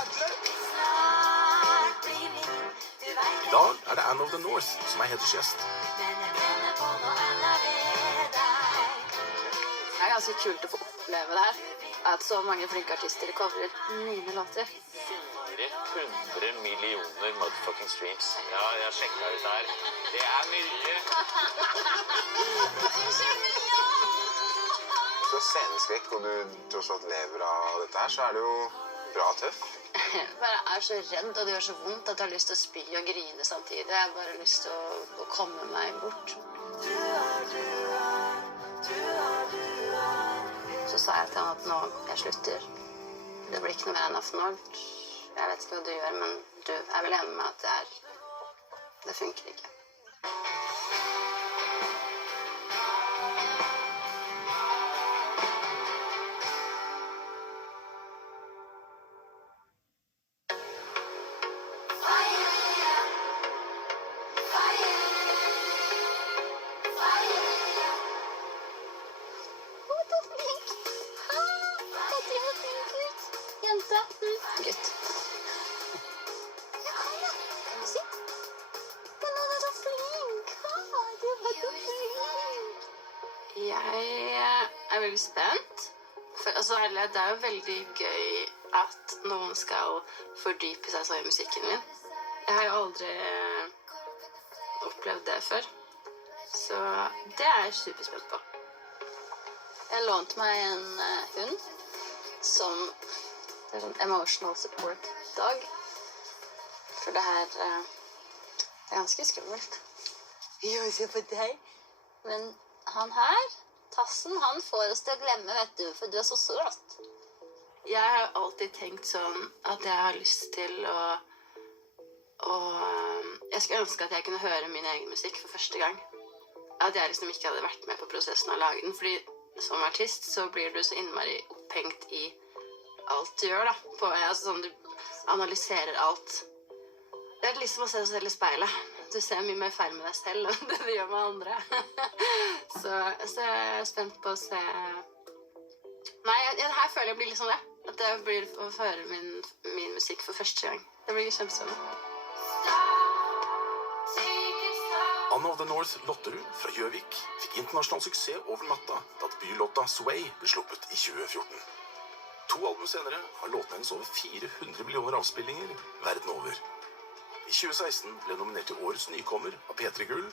battle. I dag det Anne of the North som hedersgjest. Det ganske kult å få oppleve det her. At så mange flinke artister coverer mine låter. 400 millioner motherfucking streams. Ja, jeg sjekket ut her. Det mye. Så sceneskrekk, og du tross alt lever av dette her, så det jo bra tøff. Jeg bare så redd, og det gjør så vondt at jeg har lyst til å spy og grine samtidig. Jeg har bare lyst til å komme meg bort. Så sa jeg til han at nå jeg slutter. Det blir ikke noe mer enn nå. Jeg vet ikke hva du gjør, men du vel enig med at det funker ikke. Gutt. Ja, kom da. Sitt. Men han så flink. Du så flink. Jeg veldig spent. For, altså, det jo veldig gøy at noen skal fordype seg så i musikken min. Jeg har jo aldri opplevd det før. Så det jeg superspent på. Jeg lånte meg en hund som det sånn emotional support dog. For det her ganske skummelt. Jo, se på deg. Men han her, Tassen, han får oss til å glemme, vet du, for du så søt. Jeg har alltid tenkt sånn at jeg har lyst til å jeg skulle ønske at jeg kunne høre min egen musikk for første gang. At jeg liksom ikke hadde vært med på prosessen å lage den, fordi som artist så blir du så innmari opphengt i alt du gjør da, altså sånn du analyserer alt. Det liksom å se seg selv i speilet. Du ser mye mer feil med deg selv enn det du gjør med andre. så jeg spent på å se... Nei, her føler jeg blir liksom det. At det blir å høre min musikk for første gang. Det blir kjempespennende. Anne of the North Lotterud fra Gjøvik fikk internasjonal suksess over natta da debutlåta Sway ble sluppet i 2014. 2 album senere har låten hennes over 400 millioner avspillinger verden over. I 2016 ble nominert til Årets nykommer av P3 Gull.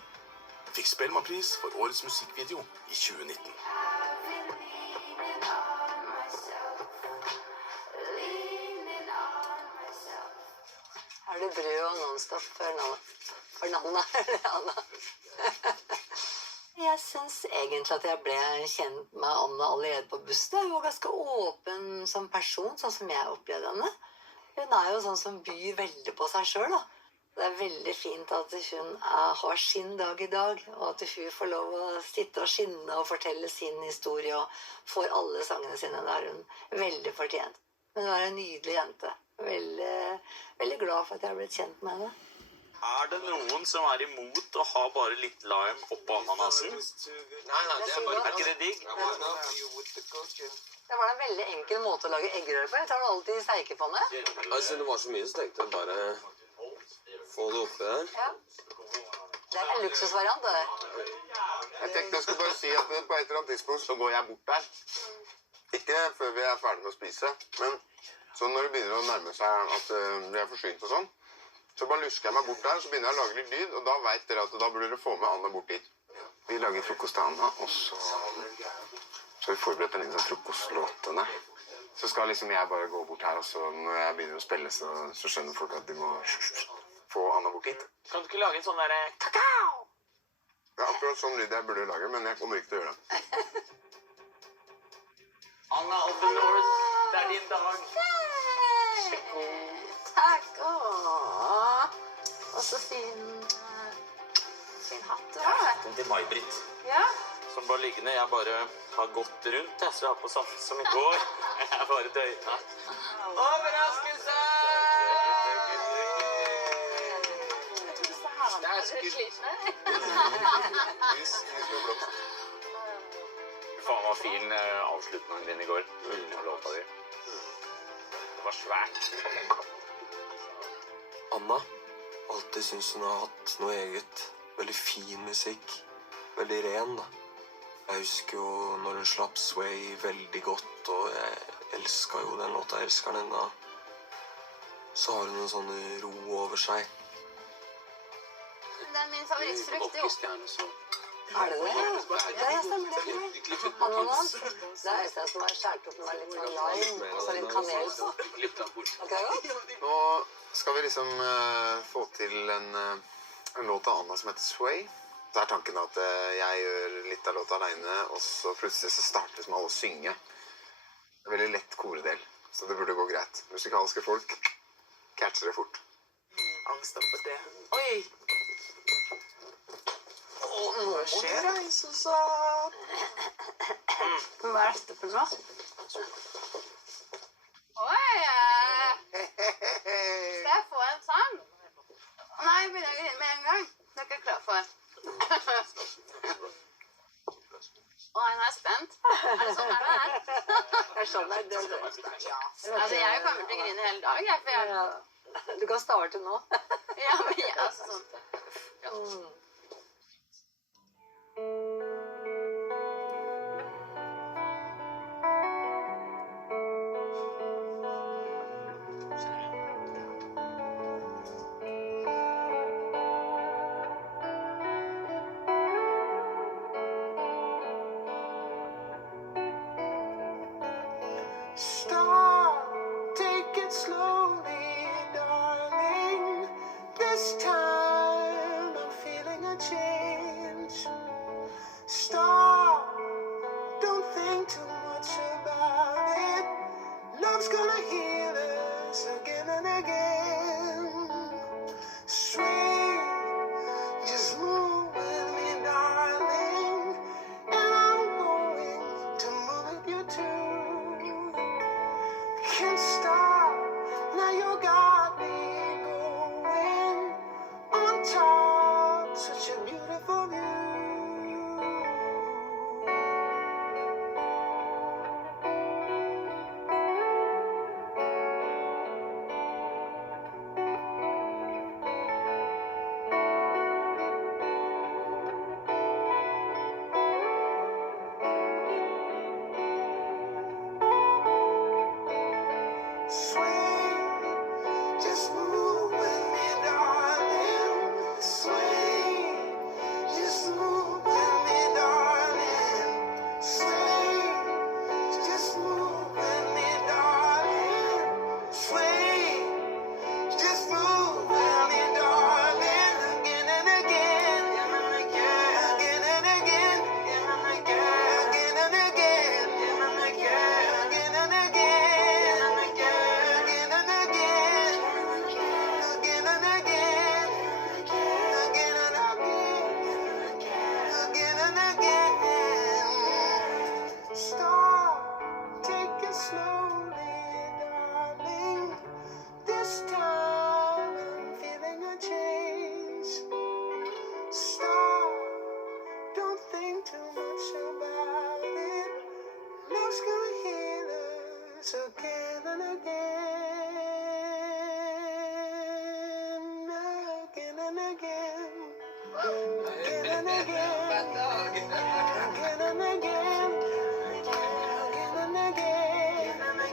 Fikk Spellemannpris for Årets musikkvideo i 2019. Det brød og non-stop for Nanna. Jeg synes egentlig at jeg ble kjent med Anne allerede på bussen. Hun var ganske åpen som person, sånn som jeg opplevde henne. Hun jo sånn som byr veldig på seg selv da. Det veldig fint at hun har sin dag i dag, og at hun får lov å sitte og skinne og fortelle sin historie, og får alle sangene sine der hun veldig fortjent. Men hun en nydelig jente. Veldig glad for at jeg har blitt kjent med henne. Det noen som imot å ha bare litt lime oppå ananasen? Nei, det bare... Ikke det digg? Det var en veldig enkel måte å lage eggerøre på. Jeg tar det alltid i steikepanne. Altså, det var så mye, så tenkte jeg bare få det oppi der. Ja. Det en luksusvariant, det der. Jeg tenkte jeg skulle bare si at på et eller annet tidspunkt så går jeg bort der. Ikke før vi ferdig med å spise, men så når det begynner å nærme seg at vi forsynt og sånn, så bare lusker jeg meg bort der, så begynner jeg å lage litt lyd, og da vet dere at da burde dere få med Anne bort dit. Vi lager frokost til Anna, og så har vi forberedt en liten frokostlåtene. Så skal liksom jeg bare gå bort her, og så når jeg begynner å spille, så skjønner folk at de må få Anna bort dit. Kan du ikke lage en sånn der kakao? Ja, akkurat sånn lyd jeg burde lage, men jeg kommer ikke til å gjøre det. Anna of the North, det din dag. Takk. Og så fin hatt du har. Til May-Britt. Ja. Som bare liggende. Jeg bare har gått rundt, så jeg har på samme som i går. Jeg bare døgnet. Overraskelse! Det slitne. Faen var fin avslutningen din i går. Låta di. var svært. Anna, alltid synes hun har hatt noe eget. Veldig fin musikk. Veldig ren, da. Jeg husker jo når hun slapp Sway veldig godt, og jeg elsket jo den låta. Jeg elsker den enda. Så har hun en sånn ro over seg. Det er min favorittfrukt, jo. Rockestjerne som... Er det det? Ja, jeg stemmer det. Ananas. Det er Øystein som har skjært opp med litt sånn lime, og så litt kanel på. Litt av bort. Ok, godt? Nå skal vi liksom få til en låt av Anna som heter Sway. Så er tanken at jeg gjør litt av låta alene, og så plutselig så starter det som alle å synge. Det er veldig lett koredel, så det burde gå greit. Musikalske folk catcher det fort. Angst for det. Oi! Hva skjer? Reise seg opp. Hva er dette for noe? Oi! Skal jeg få en sang? Nei, jeg begynner å grine med en gang. Det er ikke jeg klar for. Å nei, nå er jeg spent. Er det sånn her det er? Jeg skjønner det. Altså, jeg kommer til å grine hele dag, jeg, for jeg... Ja. Du kan starte nå. Ja, men jeg, altså sånn... Stop, take it slowly, darling. This time I'm feeling a change. Stop, don't think too much about it. Love's gonna heal us again and again. Sweet, just move with me, darling. And I'm going to move with you too. Can't stop, now you got me going on top, such a beautiful view. Sway, just move with me, darling. Sway, just move with me, darling. Sway, just move with me, darling. Sway, just move with me, darling. Again and again, and again, again and again, and again, again and again, and again, again and again, and again, again and again, again and again, again and again, again and again. Stop, take it slowly, darling. This time I'm feeling a change. Stop, don't think too much about it. Love's gonna heal us again and again, again and again, again and again, again and again, again and again, again and again, again and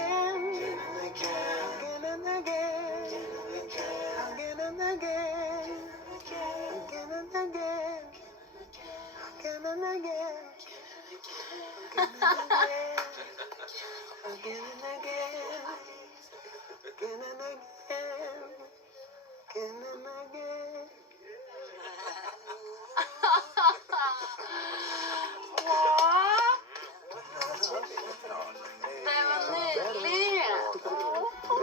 again, again and again, again and again, again and again, again and again, again and again, again and again, again and again. Det var nydelig!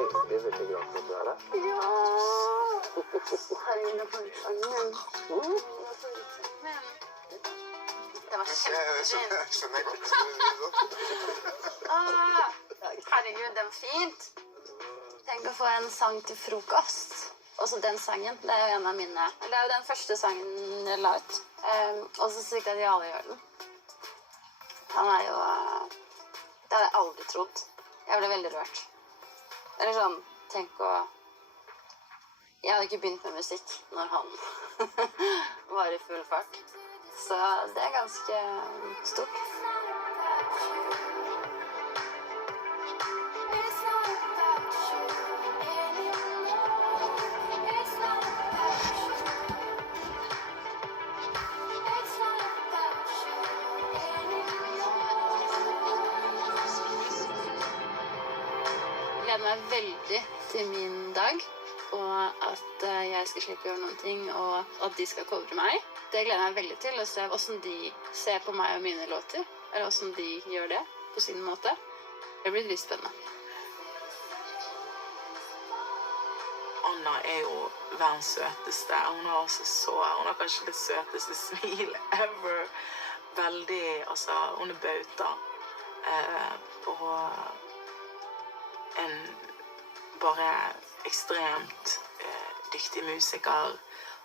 Veldig, veldig glad for at du er her. Ja! Herregud, jeg får litt sangen. Det var kjempefint. Skjønner jeg godt. Herregud, det var fint. Tenk å få en sang til frokost. Også den sangen. Det er jo en av mine. Det er jo den første sangen jeg la ut. Og så sykt at Jale gjør den. Han er jo hadde jeg aldri trodd. Jeg ble veldig rørt. Eller sånn, tenk å... Jeg hadde ikke begynt med musikk når han var i full fart. Så det er ganske stort. Jeg gleder meg veldig til min dag, og at jeg skal slippe å gjøre noen ting, og at de skal covre meg. Det gleder jeg meg veldig til, å se hvordan de ser på meg og mine låter, eller hvordan de gjør det på sin måte. Det blir litt spennende. Anna er jo verdens søteste. Hun har kanskje det søteste smil ever. Veldig, altså, hun er bauta. Og en bare ekstremt dyktig musiker,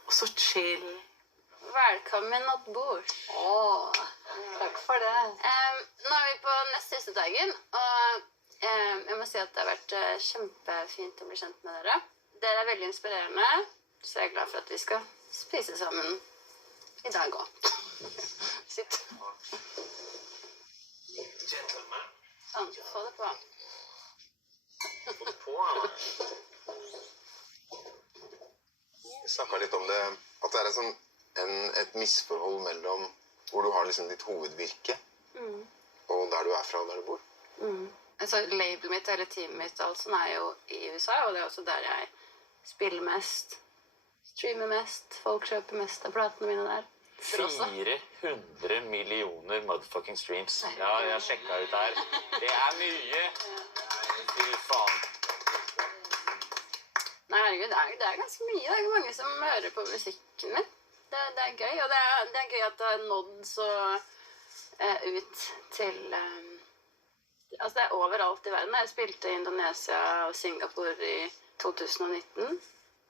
og så chill. Velkommen at bord. Takk for det. Nå er vi på nest siste dagen, og jeg må si at det har vært kjempefint å bli kjent med dere. Dere er veldig inspirerende, så jeg er glad for at vi skal spise sammen i dag også. Sitt. Sånn, få det på. Vi snakket litt om det, at det er et misforhold mellom hvor du har liksom ditt hovedvirke, og der du er fra og der du bor. Altså, labelet mitt, eller teamet mitt, alt sånt er jo i USA, og det er også der jeg spiller mest, streamer mest, folk kjøper mest av platene mine der. 400 millioner motherfucking streams. Ja, jeg har sjekket ut her. Det er mye. Fy faen. Nei, herregud, det er ganske mye. Det er jo mange som hører på musikken min. Det er gøy, og det er gøy at det har nådd så ut til... Altså, det er overalt i verden. Jeg spilte i Indonesia og Singapore i 2019.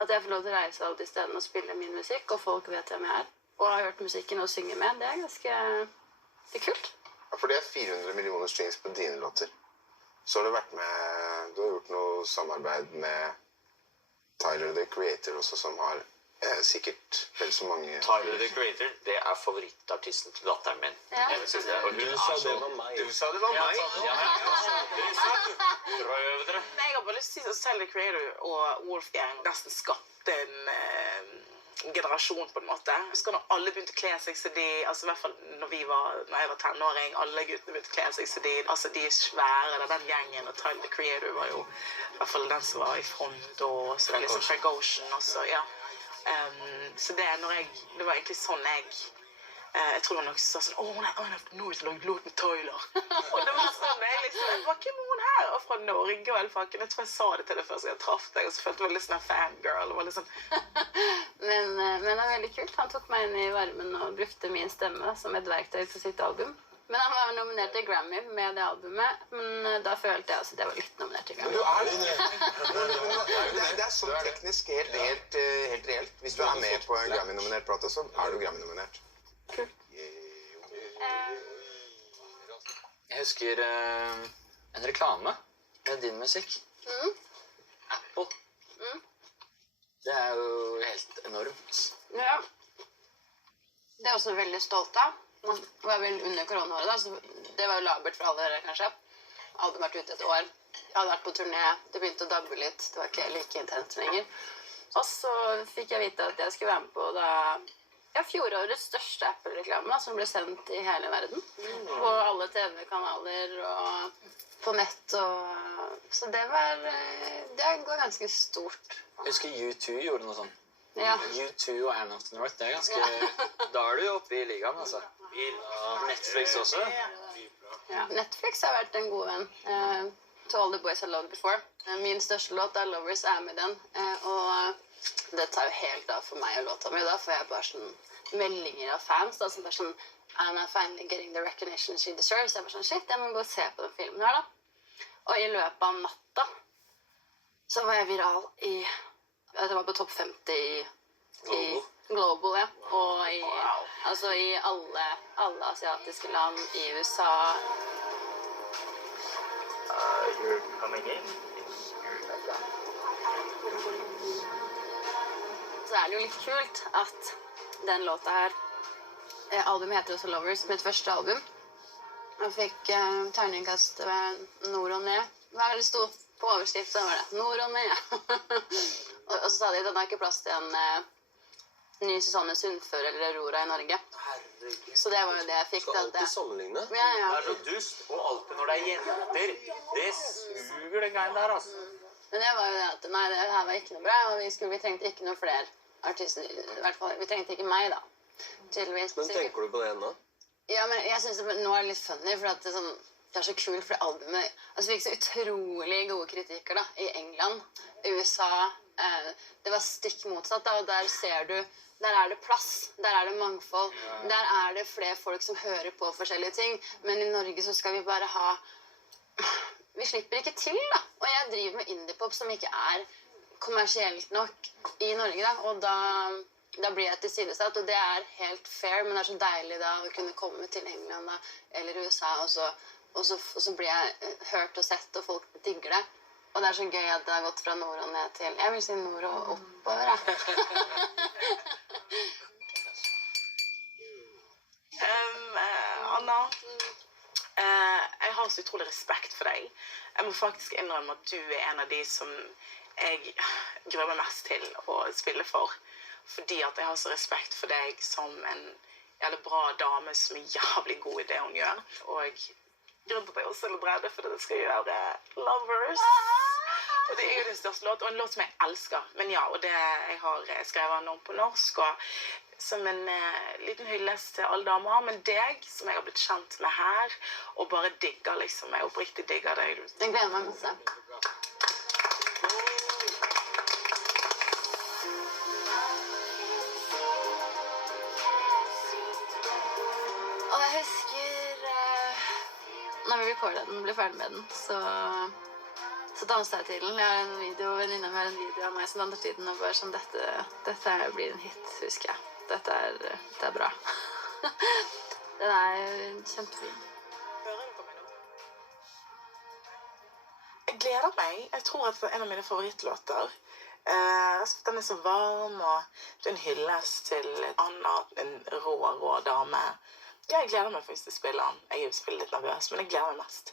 At jeg får lov til å reise alle de stedene og spille min musikk, og folk vet hvem jeg er. Og har hørt musikken og synger med. Det er ganske... Det er kult. Ja, for det er 400 millioner streams på dine låter. Så har du vært med... Du har gjort noe samarbeid med Tyler, The Creator også, som har sikkert vel så mange... Tyler, The Creator, det er favorittartisten til datteren min. Ja. Jeg vil si det. Og hun Du er sa så... det var meg. Du sa det var meg. Ja, prøv dere. Men jeg har bare lyst til å si at Tyler, The Creator og Wolfgang nesten skapte en generasjon på en måte. Jeg husker når alle begynte å kle seg så de, altså i hvert fall når jeg var tenåring, alle guttene begynte å kle seg så de, altså de er svære, den gjengen, og Tyler, The Creator var jo i hvert fall den som var i front, og så liksom Frank Ocean også, ja. Så det var egentlig sånn jeg tror noen sa sånn, hun er fra Norge som lagde låt med Tyler. Og det var sånn, jeg var ikke med hun her, og fra Norge, vel, faken. Jeg tror jeg sa det til det første jeg traff deg, og så følte jeg meg litt sånn en fangirl, og var litt sånn... Men det var veldig kult. Han tok meg inn i varmen og brukte min stemme som et verktøy på sitt album. Men han var nominert til Grammy med det albumet, men da følte jeg også at jeg var litt nominert til Grammy. Du er det. Det er sånn teknisk helt reelt. Hvis du er med på en Grammy-nominert plate, så er du Grammy-nominert. Jeg husker en reklame med din musikk. Apple. Det er jo helt enormt. Ja. Det er også veldig stolt av. Det var vel under koronaåret da, så det var jo labert for alle dere kanskje. Alle hadde vært ute et år. Jeg hadde vært på turné, det begynte å dabbe litt, det var ikke like intenst lenger. Og så fikk jeg vite at jeg skulle være med på fjorårets største Apple-reklame, som ble sendt i hele verden. På alle TV-kanaler og på nett, så det var ganske stort. Jeg husker U2 gjorde noe sånt. Ja. U2 og Anne of the North, det er ganske... Da er du jo oppe i ligaen, altså. Netflix også. Ja. Netflix har vært en god venn. To All The Boys I Loved Before. Min største låt, Lovers, er med den. Og det tar jo helt av for meg og låta mi. Da får jeg bare sånn meldinger av fans, da, som bare sånn Anna finally getting the recognition she deserves. Jeg bare sånn, shit, jeg må gå og se på den filmen her, da. Og i løpet av natta så var jeg viral i... Jeg var på topp 50 i Global, ja. Og altså i alle asiatiske land, i USA. coming in. Så er det jo litt kult at den låta her, albumet heter også Lovers, mitt første album. Jeg fikk terningkast nord og ned. Hva er det sto på overskriften? Var det nord og ned. og så sa de at den har ikke plass til en ny Susanne Sundfør eller Aurora i Norge. Herregud. Så det var jo det jeg fikk. Skal alltid sammenligne. Ja, ja. Det er så dust, og alltid når det er jenter, det suger det greiene der, altså. Men det var jo det at nei, det her var ikke noe bra, og vi trengte ikke noe flere artister. I hvert fall, vi trengte ikke meg, da. Tydeligvis. Men tenker du på det ennå? Ja, men jeg synes det, nå er det litt funny, for at det er så kult, for albumet, altså vi fikk så utrolig gode kritikker da, i England, USA, det var stikk motsatt da, og der ser du, der er det plass, der er det mangfold, der er det flere folk som hører på forskjellige ting, men i Norge så skal vi bare ha, vi slipper ikke til da, og jeg driver med indie-pop som ikke er kommersielt nok i Norge da, og da blir jeg tilsidesatt, og det er helt fair, men det er så deilig da å kunne komme til England da, eller USA, og så blir jeg hørt og sett, og folk digger det. Og det er så gøy at det har gått fra nord og ned til, jeg vil si nord og oppover da. Anna, jeg har så utrolig respekt for deg. Jeg må faktisk innrømme at du er en av de som jeg gruer meg mest til å spille for. Fordi at jeg har så respekt for deg som en jævlig bra dame som er jævlig god i det hun gjør. Og grunnen til at jeg også er litt redd for at jeg skal gjøre Lovers. Og det er jo den største låt, og en låt som jeg elsker. Men ja, og det jeg har skrevet den om på norsk, og som en liten hyllest til alle damer. Men deg, som jeg har blitt kjent med her, og bare digger liksom, jeg oppriktig digger deg. Jeg gleder meg masse. Og jeg husker når vi recordet den, ble ferdig med den, så danset jeg til den. Jeg har en video, venninna mi har en video av meg som danser til den, og bare sånn, dette blir en hit, husker jeg. Dette er bra. Den er kjempefin. Hører du på meg nå? Jeg gleder meg. Jeg tror at det er en av mine favorittlåter. Den er så varm, og det er en hyllest til Anna, en rå dame. Ja, jeg gleder meg faktisk til å spille den. Jeg er jo selvfølgelig litt nervøs, men jeg gleder meg mest.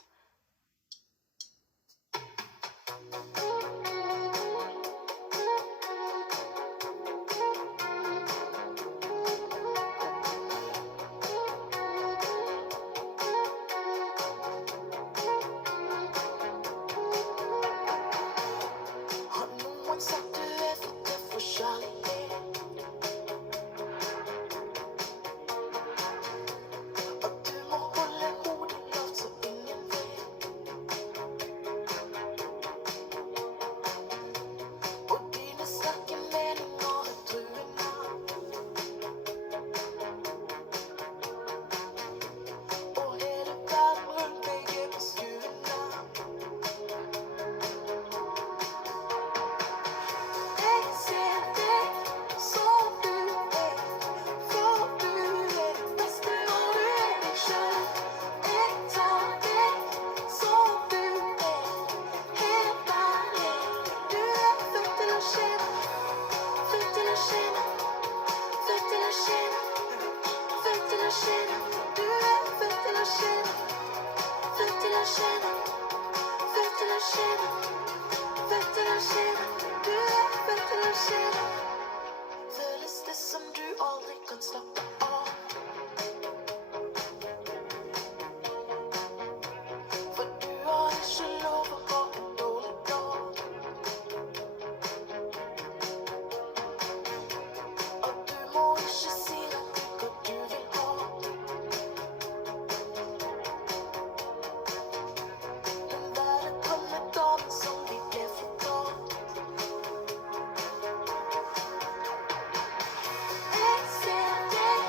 Føles det som du aldri kan slappe av? For du har ikke lov å ha en dårlig dag. Og du må ikke si at hva du vil ha. Men været kom med dagen som vi ble fortalt. Jeg ser deg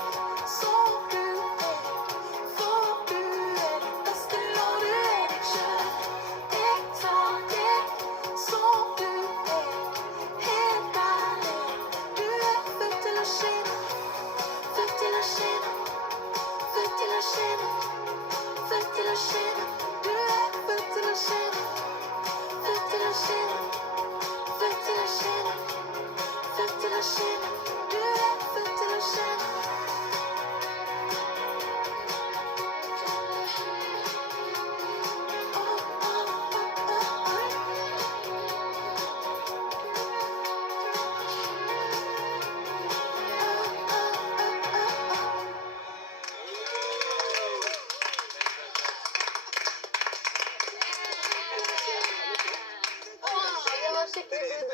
skikkelig good.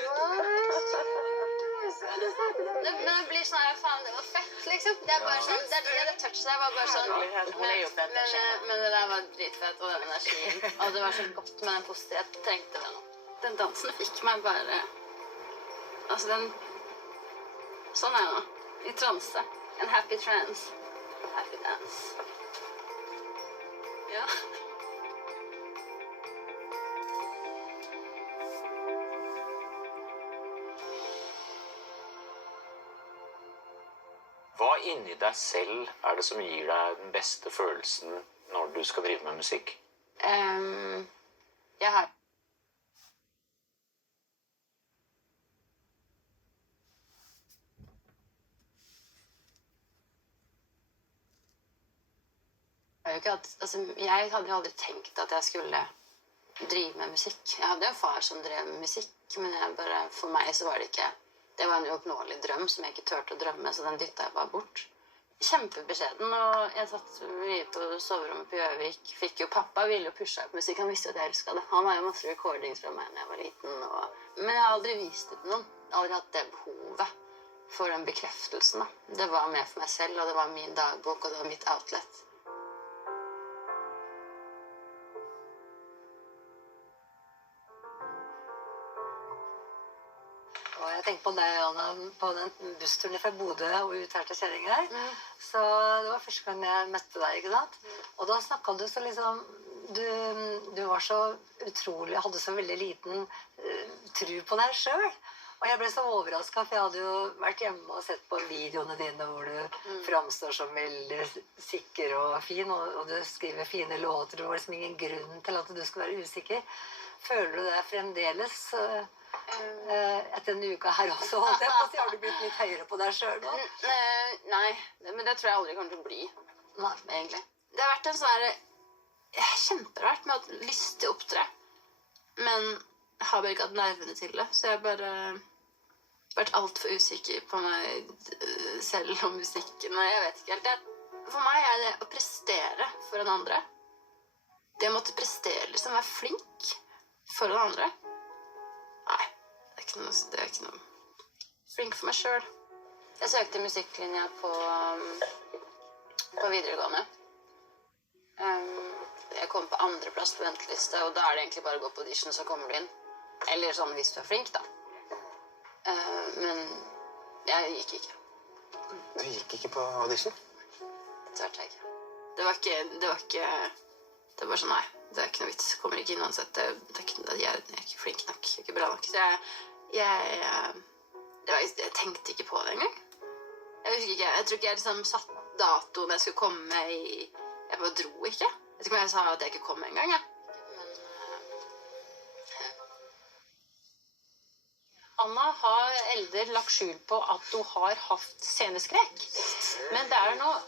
Men det blir sånn her, faen, det var fett, liksom. Det er bare sånn, det touchet der var bare sånn. Men det der var dritfett, og den energien. Og det var så godt med den positive, jeg trengte det nå. Den dansen fikk meg bare, altså den, sånn er jeg nå, i transe. En happy trance. Happy dance. Ja. Hva inni deg selv er det som gir deg den beste følelsen når du skal drive med musikk? Jeg har jeg hadde jo aldri tenkt at jeg skulle drive med musikk. Jeg hadde en far som drev med musikk, men for meg så var det ikke. Det var en uoppnåelig drøm som jeg ikke turte å drømme, så den dyttet jeg bare bort. Kjempebeskjeden, og jeg satt mye på soverommet på Gjøvik. Pappa ville jo pushe opp musikk, han visste jo at jeg elsket det. Han har jo masse recordings fra meg når jeg var liten, men jeg har aldri vist det til noen. Jeg har aldri hatt det behovet for den bekreftelsen, da. Det var mer for meg selv, og det var min dagbok, og det var mitt outlet. Og jeg tenker på deg, Anna, på den bussturen fra Bodø og ut her til Kjerring her. Så det var første gang jeg møtte deg, ikke sant? Og da snakket du så liksom, du var så utrolig, hadde så veldig liten tro på deg selv. Og jeg ble så overrasket, for jeg hadde jo vært hjemme og sett på videoene dine hvor du framstår som veldig sikker og fin, og du skriver fine låter, og det var liksom ingen grunn til at du skulle være usikker. Føler du det fremdeles etter en uke her også, holdt jeg på, så har du blitt litt høyere på deg selv nå? Nei, men det tror jeg aldri kommer til å bli, egentlig. Det har vært en sånn her, kjemperart med å ha lyst til å opptre, men jeg har bare ikke hatt nervene til det, så jeg har bare vært alt for usikker på meg selv og musikken, og jeg vet ikke helt. For meg er det å prestere for en andre. Det å måtte prestere, liksom være flink for en andre. Nei, det er ikke noe flink for meg selv. Jeg søkte musikklinja på videregående. Jeg kom på andreplass på venteliste, og da er det egentlig bare å gå på audition, så kommer du inn. Eller sånn hvis du er flink, da. Men jeg gikk ikke. Du gikk ikke på audition? Det tverte jeg ikke. Det var bare sånn, nei, det er ikke noe vits. Kommer ikke inn uansett. Jeg er ikke flink nok, jeg er ikke bra nok. Så jeg tenkte ikke på det engang. Jeg husker ikke, jeg tror ikke jeg liksom satt datoen jeg skulle komme i. Jeg bare dro ikke. Jeg vet ikke om jeg sa at jeg ikke kom engang, jeg. Anna har Elder lagt skjul på at du har haft sceneskrekk. Men det er noe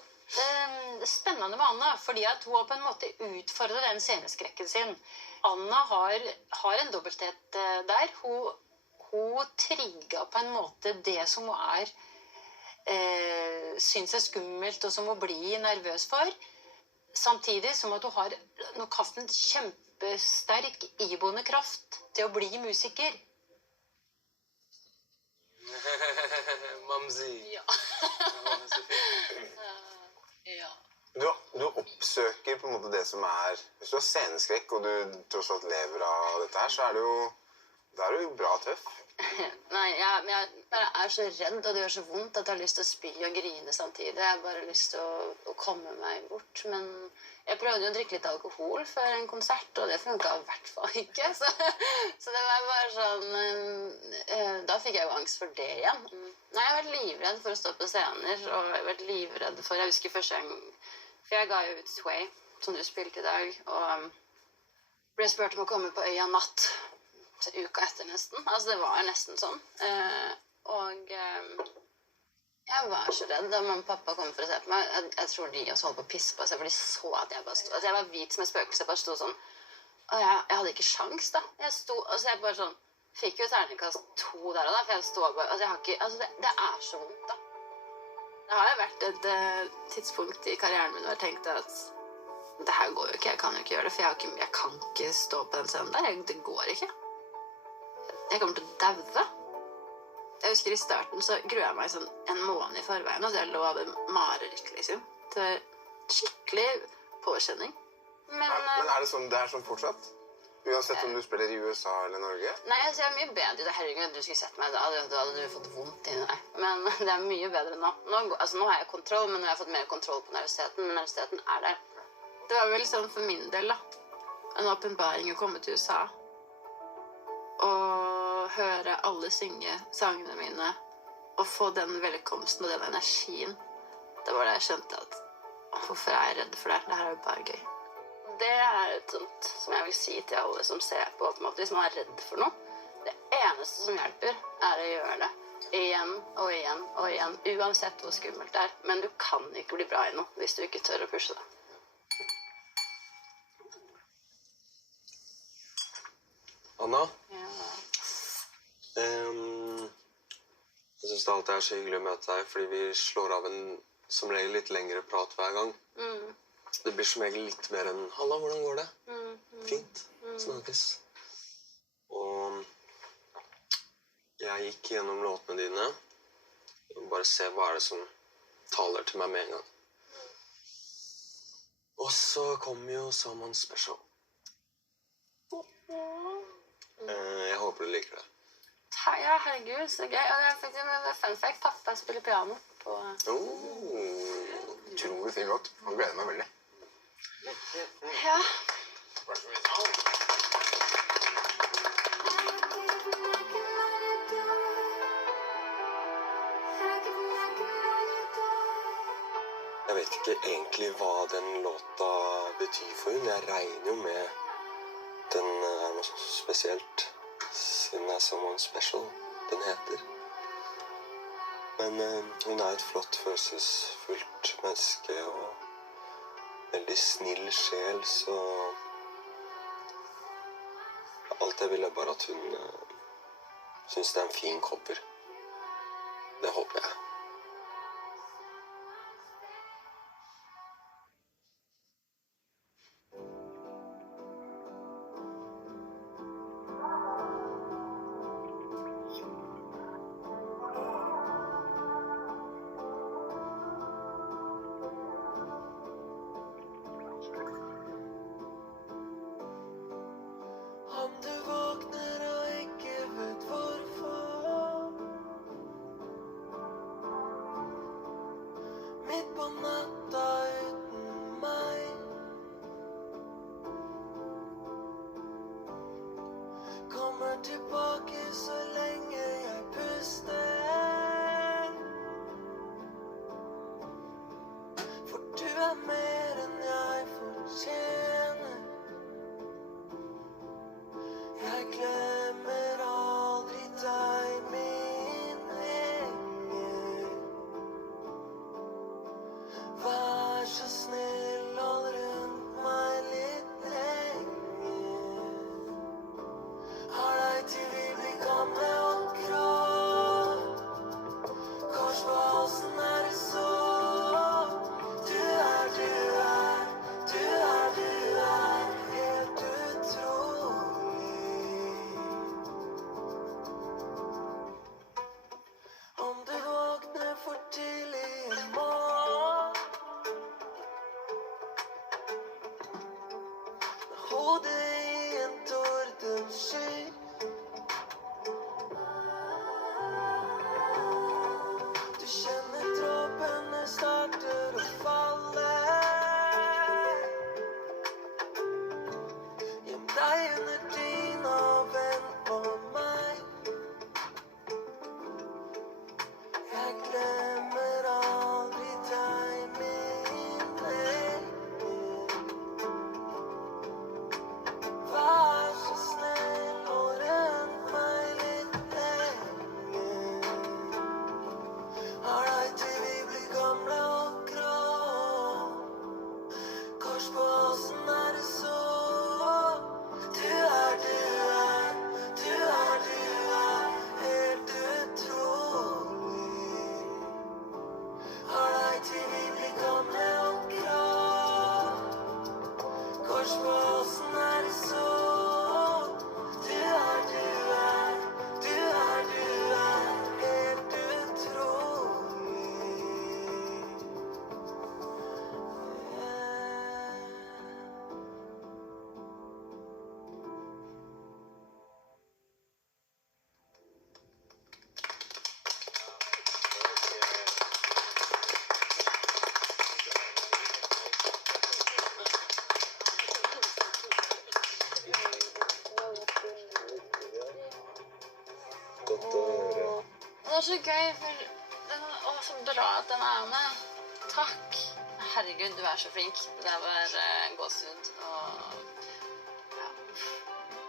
spennende med Anna, fordi at hun har på en måte utfordret den sceneskrekken sin. Anna har en dobbelthet der. Hun trigget på en måte det som hun synes er skummelt, og som hun blir nervøs for. Samtidig som at hun har nok hatt en kjempesterk iboende kraft til å bli musiker. Mamsi. Ja. Ja. Du oppsøker på en måte det som er. Hvis du har sceneskrekk, og du tross alt lever av dette her, så er du jo bra tøff. Nei, jeg bare er så redd, og det gjør så vondt at jeg har lyst til å spy og grine samtidig. Jeg har bare lyst til å komme meg bort, men jeg prøvde jo å drikke litt alkohol før en konsert, og det funket i hvert fall ikke. Så det var bare sånn, da fikk jeg jo angst for det igjen. Nei, jeg har vært livredd for å stå på scener, og jeg har vært livredd for, jeg husker første gang, for jeg ga jo ut Sway, som du spilte i dag, og ble spurt om å komme på Øya Natt. Uka etter nesten. Altså, det var nesten sånn. Jeg var så redd da mamma og pappa kom for å se på meg. Jeg tror de også holdt på å pisse på seg, for de så at jeg bare stod. Altså, jeg var hvit som et spøkelse, jeg bare stod sånn. Og jeg hadde ikke sjans da. Jeg stod, altså jeg bare sånn, fikk jo terningkast 2 der og da, for jeg stod bare, altså jeg har ikke, altså det er så vondt da. Det har jo vært et tidspunkt i karrieren min hvor jeg tenkte at det her går jo ikke, jeg kan jo ikke gjøre det, for jeg kan ikke stå på den scenen der, det går ikke. jeg kommer til å daue. Jeg husker i starten så gruer jeg meg sånn en måned i forveien, og jeg lå av det mareritt, liksom. Det var skikkelig påkjenning. Men er det sånn fortsatt? Uansett om du spiller i USA eller Norge? Nei, altså, jeg er mye bedre. Herregud, du skulle sett meg da. Da hadde du fått vondt inni deg. Men det er mye bedre nå. Nå har jeg kontroll, men nå har jeg fått mer kontroll på nervøsiteten. Men nervøsiteten er der. Det var vel sånn for min del, da. En åpenbaring å komme til USA. Og høre alle synge sangene mine. Og få den velkomsten og den energien. Det var da jeg skjønte at hvorfor er jeg redd for det? Det her er jo bare gøy. Det er et sånt som jeg vil si til alle som ser på en måte, hvis man er redd for noe. Det eneste som hjelper er å gjøre det igjen og igjen og igjen, uansett hvor skummelt det er. Men du kan ikke bli bra i noe hvis du ikke tør å pushe det. Anna? Ja. Jeg synes det alltid er så hyggelig å møte deg, fordi vi slår av en som regel litt lengre prat hver gang. Det blir som regel litt mer enn «Halla, hvordan går det?» Fint. Snakkes. Og jeg gikk gjennom låtene dine. Bare se hva er det som taler til meg med en gang. Og så kom jo Someone Special. Jeg håper du liker det. Ja, herregud, så gøy. Og det er faktisk en fun fact. Pappa spiller piano på... Utrolig fin låt. Han gleder meg veldig. Ja. Jeg vet ikke egentlig hva den låta betyr for hun. Jeg regner jo med den er noe sånt spesielt, siden det er Someone Special den heter. Men hun er et flott, følelsesfullt menneske og veldig snill sjel, så alt jeg vil er bare at hun synes det er en fin cover. Det håper jeg. Om du våkner og ikke vet hvorfor, midt på natta uten meg, kommer tilbake så lenge jeg puster, for du er mer enn jeg fortjener. Jeg glemmer aldri deg, min engel. Vær så snill, hold rundt meg litt lenger. Har deg til vi blir gamle var så gøy, for det var så bra at den med. Takk. Herregud, du så flink. Det var gåsehud. Og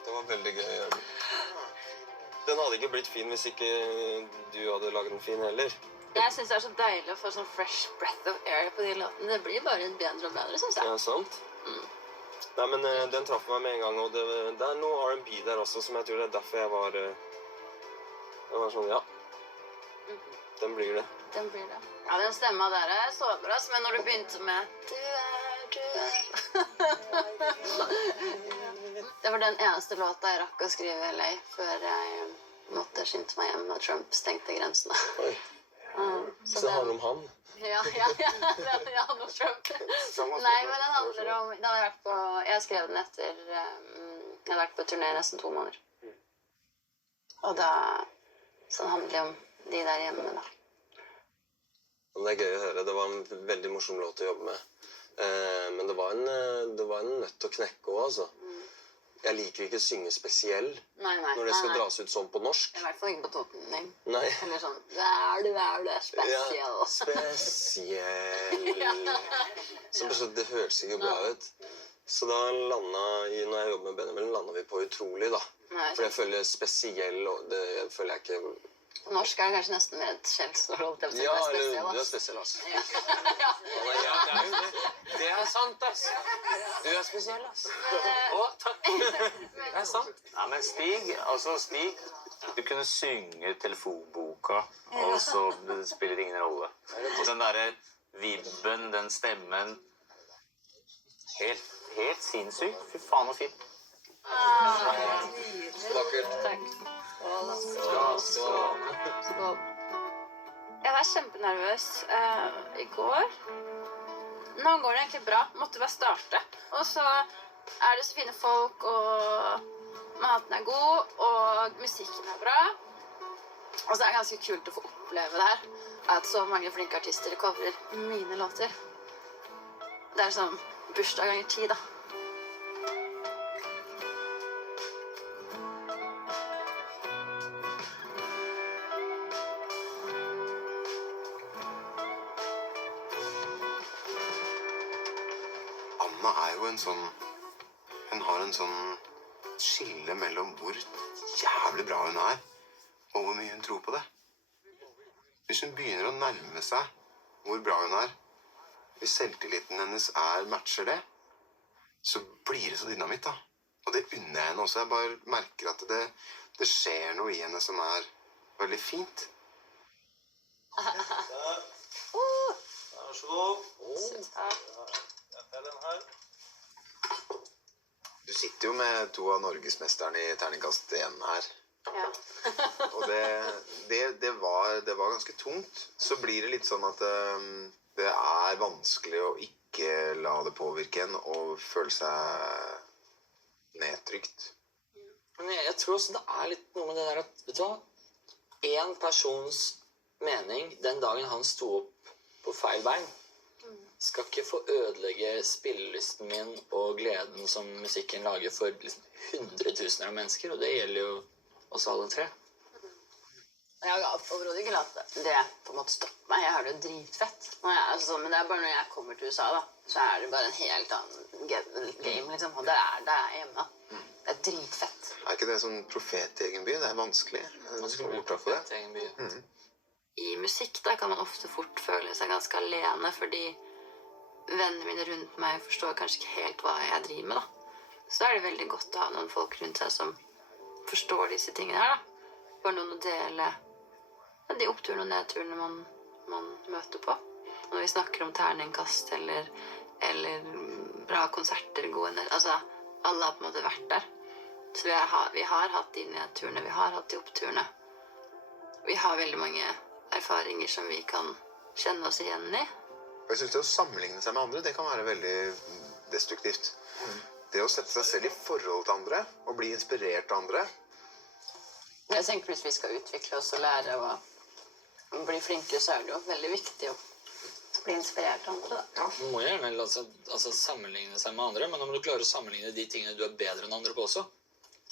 Det var veldig gøy å gjøre det. Den hadde ikke blitt fin hvis ikke du hadde laget den fin heller. jeg synes det så deilig å få sånn fresh breath of air på de låtene. Det blir bare bedre og bedre, synes jeg. Ja, sant? Nei, men den traff meg med en gang, og det noe R&B der også, som jeg tror det derfor jeg var sånn, ja. Den blir det. Den blir det. Ja, den stemma der så bra, men når du begynte med Det var den eneste låta jeg rakk å skrive i LA før jeg måtte skynde meg hjem når Trump stengte grensene. Oi. Så det handler om han? Ja, det handler om Trump. Nei, men den handler om jeg skrev den etter jeg hadde vært på turné nesten 2 måneder. Og da så den handler om de der hjemme da. Det gøy å høre. Det var en veldig morsom låt å jobbe med. Men det var en nøtt til å knekke også, altså. Jeg liker ikke å synge spesiell når det skal dras ut sånn på norsk. I hvert fall ikke på totning. Nei. Eller sånn, det spesiell. Ja, spesiell. Så det høres ikke bra ut. Så da når jeg jobber med Benjamin, landet vi på utrolig da. For jeg føler spesiell, og det føler jeg ikke... På norsk det kanskje nesten mer et skjellsord. Ja, eller du spesiell, ass. Ja, Ja, det jo det. Det sant, ass. Du spesiell, ass. Å, takk. Det sant. Ja, men Stig, du kunne synge telefonboka, og så spiller det ingen rolle. Og den der vibben, den stemmen, helt sinnssykt. Fy faen og fint. Vakkert. takk. Skål. Jeg var kjempenervøs i går. Nå går det egentlig bra. Måtte bare starte. Og så det så fine folk, og maten god, og musikken bra. Og så det ganske kult å få oppleve det her. At så mange flinke artister coverer mine låter. Det sånn bursdag ganger 10, da. Anna jo en sånn... Hun har en sånn skille mellom hvor jævlig bra hun og hvor mye hun tror på det. Hvis hun begynner å nærme seg hvor bra hun hvis selvtilliten hennes matcher det, så blir det så dynamitt da. Og det unner jeg henne også. Jeg bare merker at det skjer noe i henne som veldig fint. Vær så god. Du sitter jo med 2 av Norgesmesterne i terningkast 1 her. Ja. Og det var ganske tungt. Så blir det litt sånn at det vanskelig å ikke la det påvirke en og føle seg nedtrykt. Men jeg tror også det litt noe med det der at, vet du hva? En persons mening den dagen han sto opp på feil bein, skal ikke få ødelegge spillelysten min og gleden som musikken lager for liksom 100 000 av mennesker, og det gjelder jo oss alle 3. Jeg har overhodet ikke latt det på en måte stoppe meg. Jeg har det jo dritfett. Men det bare når jeg kommer til USA, da, så det bare en helt annen game, liksom. Og det jeg hjemme. Det dritfett. Ikke det sånn profet i egen by? Det vanskelig. Man skal bli profet i egen by. I musikk da kan man ofte fort føle seg ganske alene, fordi vennene mine rundt meg forstår kanskje ikke helt hva jeg driver med, da. Så det veldig godt å ha noen folk rundt seg som forstår disse tingene her, da. Bare noen å dele de oppturene og nedturene man møter på. Og når vi snakker om terningkast eller bra konserter, gode altså, alle har på en måte vært der. Så vi har hatt de nedturene, vi har hatt de oppturene. Vi har veldig mange erfaringer som vi kan kjenne oss igjen i. Jeg synes det å sammenligne seg med andre, det kan være veldig destruktivt. Det å sette seg selv i forhold til andre, og bli inspirert av andre. Jeg tenker hvis vi skal utvikle oss og lære å bli flinkere, så det jo veldig viktig å bli inspirert av andre, da. Man må gjerne sammenligne seg med andre, men om du klarer å sammenligne de tingene du bedre enn andre på også,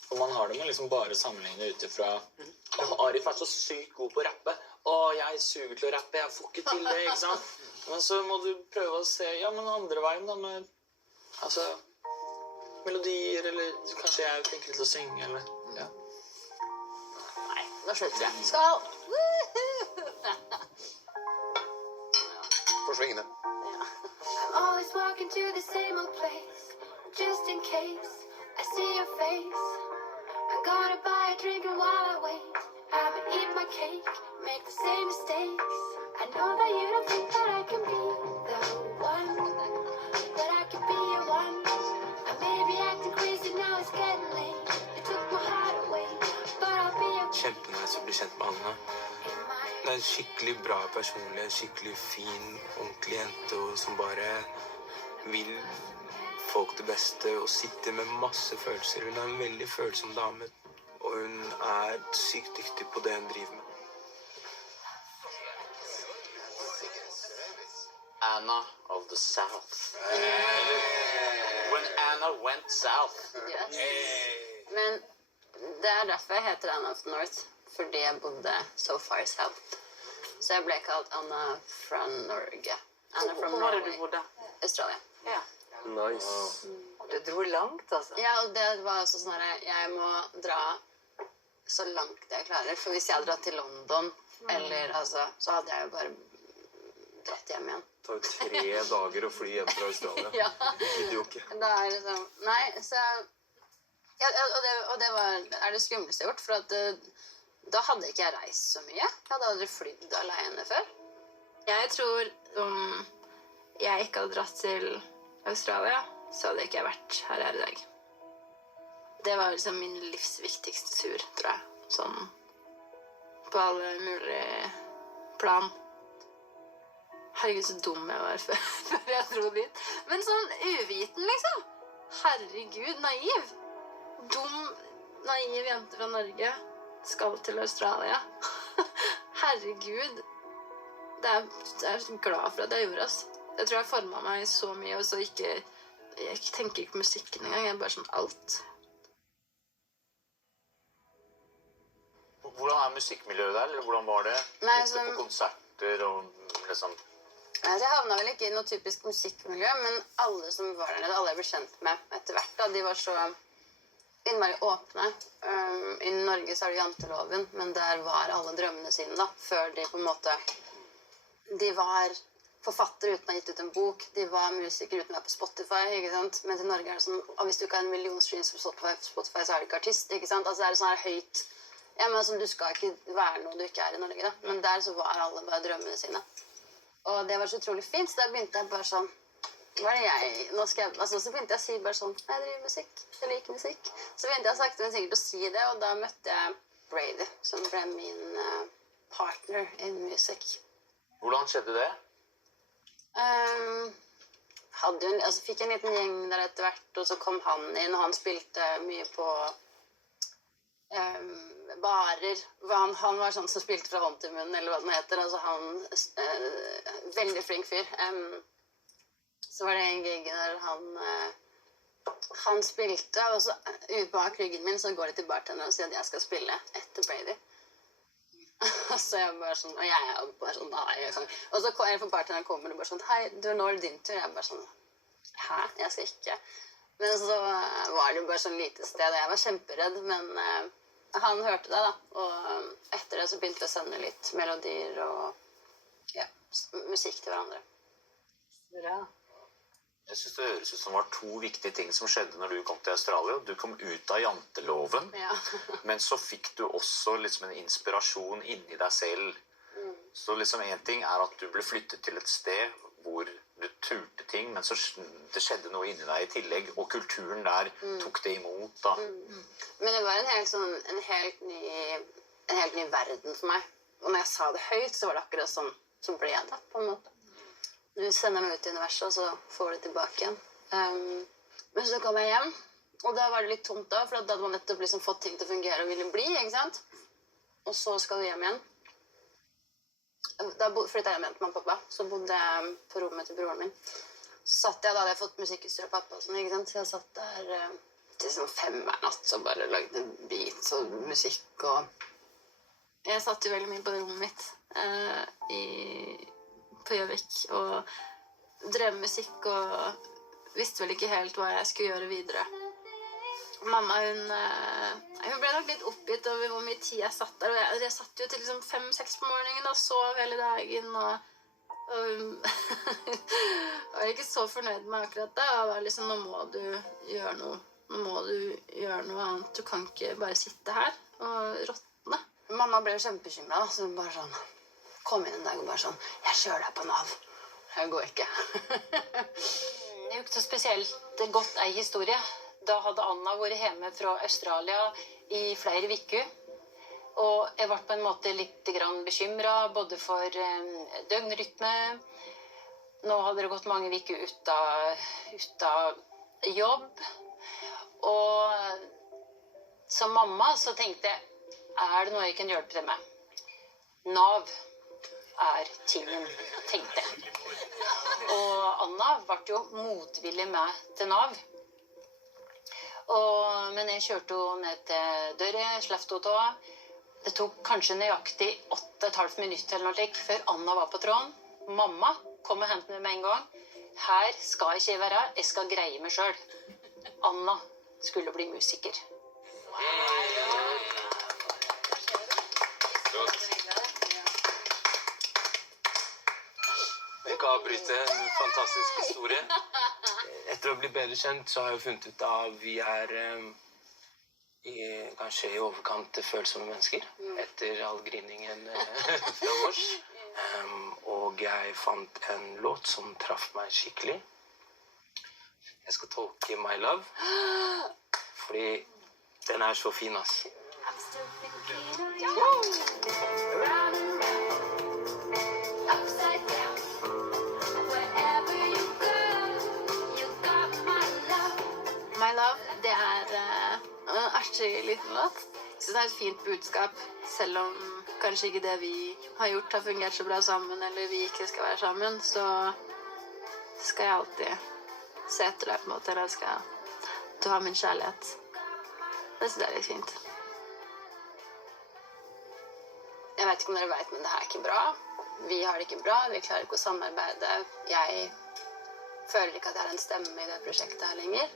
Og man har det med liksom bare sammenligne ut ifra Arif er så sykt god på å rappe. Å, jeg suger til å rappe, jeg får ikke til det, ikke sant? Men så må du prøve å se, ja, men andre veien da, med, altså, melodier, eller kanskje jeg er flinkere til å synge, eller, ja. Nei, da slutter jeg. Skål! Forsvingende. I'm always walking to the same old place, just in case I see your face. I'm gonna buy a drink and while I wait, I'ma eat my cake, make the same mistakes. I know that you don't think that I can be the one, but I can be your one. I may be acting crazy now, it's getting late. You took my heart away, but I'll be okay. Kjempenice å bli kjent med Anna. Det en skikkelig bra personlighet, skikkelig fin, ordentlig jente, og som bare vil folk det beste, og sitter med masse følelser. Hun en veldig følsom dame, og hun sykt dyktig på det hun driver med. Anna of the South. When Anna went south. Yes. Men det derfor jeg heter Anna of the North, fordi jeg bodde so far south. Så jeg ble kalt Anna fra Norge. Anna from Hvor var det Norway. du bodde? Australia. Ja. Nice. Du dro langt, altså. Ja, og det var også sånn her, jeg må dra så langt jeg klarer. For hvis jeg hadde dratt til London, eller altså, så hadde jeg jo bare dratt hjem igjen. Det tar jo 3 dager å fly hjem fra Australia. Ja. Gidder jo ikke. Da liksom, nei, så... Ja, og det var det skumleste jeg har gjort, for at da hadde ikke jeg reist så mye. Jeg hadde aldri flydd alene før. Jeg tror om jeg ikke hadde dratt til Australia, så hadde ikke jeg vært her i dag. Det var liksom min livs viktigste tur, tror jeg. Sånn på alle mulige plan. Herregud, så dum jeg var før jeg dro dit. Men sånn uviten, liksom. Herregud, naiv. Dum, naiv jente fra Norge skal til Australia. Herregud. Jeg er så glad for at jeg gjorde, ass. Jeg tror jeg formet meg så mye, og så ikke... Jeg tenker ikke på musikken engang, jeg er bare sånn alt. Hvordan musikkmiljøet der, eller hvordan var det? Nei, Gikk du på konserter og liksom... Altså, jeg havna vel ikke i noe typisk musikkmiljø, men alle som var der nede, alle jeg ble kjent med etter hvert, da, de var så innmari åpne. I Norge så er det janteloven, men der var alle drømmene sine da, før de på en måte... De var forfattere uten å ha gitt ut en bok, de var musikere uten å være på Spotify, ikke sant? Men til Norge er det sånn, og hvis du ikke har 1 million streams på Spotify, så er du ikke artist, ikke sant? Altså, det er sånn her høyt... Ja, men altså, du skal ikke være noe du ikke er i Norge, da. Men der så var alle bare drømmene sine. Og det var så utrolig fint, så da begynte jeg bare sånn, hva er det jeg, nå skal jeg, altså så begynte jeg å si bare sånn, jeg driver musikk, jeg liker musikk. Så begynte jeg sakte men sikkert å si det, og da møtte jeg Brady, som ble min partner in music. Hvordan skjedde det? Fikk en liten gjeng der etter hvert, og så kom han inn, og han spilte mye på barer. Han var sånn som spilte fra hånd til munn, eller hva den heter. Altså han, veldig flink fyr. Så var det en gig der han spilte, og så bak ryggen min så går de til bartenderen og sier at jeg skal spille etter Brady. Så jeg bare sånn, og jeg er bare sånn, nei, og så for bartenderen kommer og bare sånn, hei, du nå er det din tur. Jeg er bare sånn, hæ, jeg skal ikke. Men så var det bare sånn lite sted, og jeg var kjemperedd, men han hørte det da, og etter det så begynte vi å sende litt melodier og ja, musikk til hverandre. Bra. Jeg synes det høres ut som det var 2 viktige ting som skjedde når du kom til Australia. Du kom ut av janteloven, Ja. men så fikk du også liksom en inspirasjon inni deg selv. Så liksom en ting er at du ble flyttet til et sted hvor du turte ting, men så det skjedde noe inni deg i tillegg, og kulturen der tok det imot da. Men det var en helt ny verden for meg. Og når jeg sa det høyt, så var det akkurat sånn som ble det, på en måte. Du sender meg ut i universet, og så får du tilbake igjen. Men så kom jeg hjem, og da var det litt tomt da, for da hadde man nettopp liksom fått ting til å fungere og ville bli, ikke sant? Og så skal du hjem igjen. Da flyttet jeg hjem til mamma og pappa, så bodde jeg på rommet til broren min. Så satt jeg, da hadde jeg fått musikkutstyr av pappa og sånn, ikke sant? Så jeg satt der til sånn 5 hver natt og bare lagde beats og musikk og... Jeg satt jo veldig mye på rommet mitt på Gjøvik og drev musikk og visste vel ikke helt hva jeg skulle gjøre videre. Mamma, hun ble nok litt oppgitt over hvor mye tid jeg satt der, og jeg satt jo til liksom 5-6 på morgenen og sov hele dagen, og var ikke så fornøyd med akkurat det, og var liksom, nå må du gjøre noe annet, du kan ikke bare sitte her og råtne. Mamma ble jo kjempebekymret, så hun bare sånn, kom inn en dag og bare sånn, jeg kjører deg på Nav, jeg går ikke. Det er jo ikke så spesielt godt ei historie. Da hadde Anna vært hjemme fra Australia i flere uker. Og jeg var på en måte litt bekymret, både for døgnrytme. Nå hadde det gått mange uker ut av jobb. Og som mamma så tenkte jeg, er det noe jeg kan hjelpe deg med? Nav er tingen, tenkte jeg. Og Anna ble jo motvillig med til Nav. Men jeg kjørte henne ned til døra, sleft henne av. Det tok kanskje nøyaktig 8,5 minutter eller noe før Anna var på tråden. Mamma kom og hentet meg med en gang. Her skal ikke jeg være, jeg skal greie meg selv. Anna skulle bli musiker. Jeg kan avbryte en fantastisk historie. Etter å bli bedre kjent, så har jeg funnet ut at vi kanskje i overkant følsomme mennesker. Etter all griningen fra vårs. Og jeg fant en låt som traff meg skikkelig. Jeg skal tolke My Love. Fordi den så fin, ass. I'm still thinking of you. Round and round, upside down. Wherever you go, you got my love. My Love, det en artig liten låt. Jeg synes det et fint budskap, selv om kanskje ikke det vi har gjort har fungert så bra sammen, eller vi ikke skal være sammen, så skal jeg alltid se etter deg på en måte, eller du har min kjærlighet. Det synes jeg litt fint. Jeg vet ikke om dere vet, men det her ikke bra. Vi har det ikke bra, vi klarer ikke å samarbeide. Jeg føler ikke at jeg har en stemme i det prosjektet her lenger.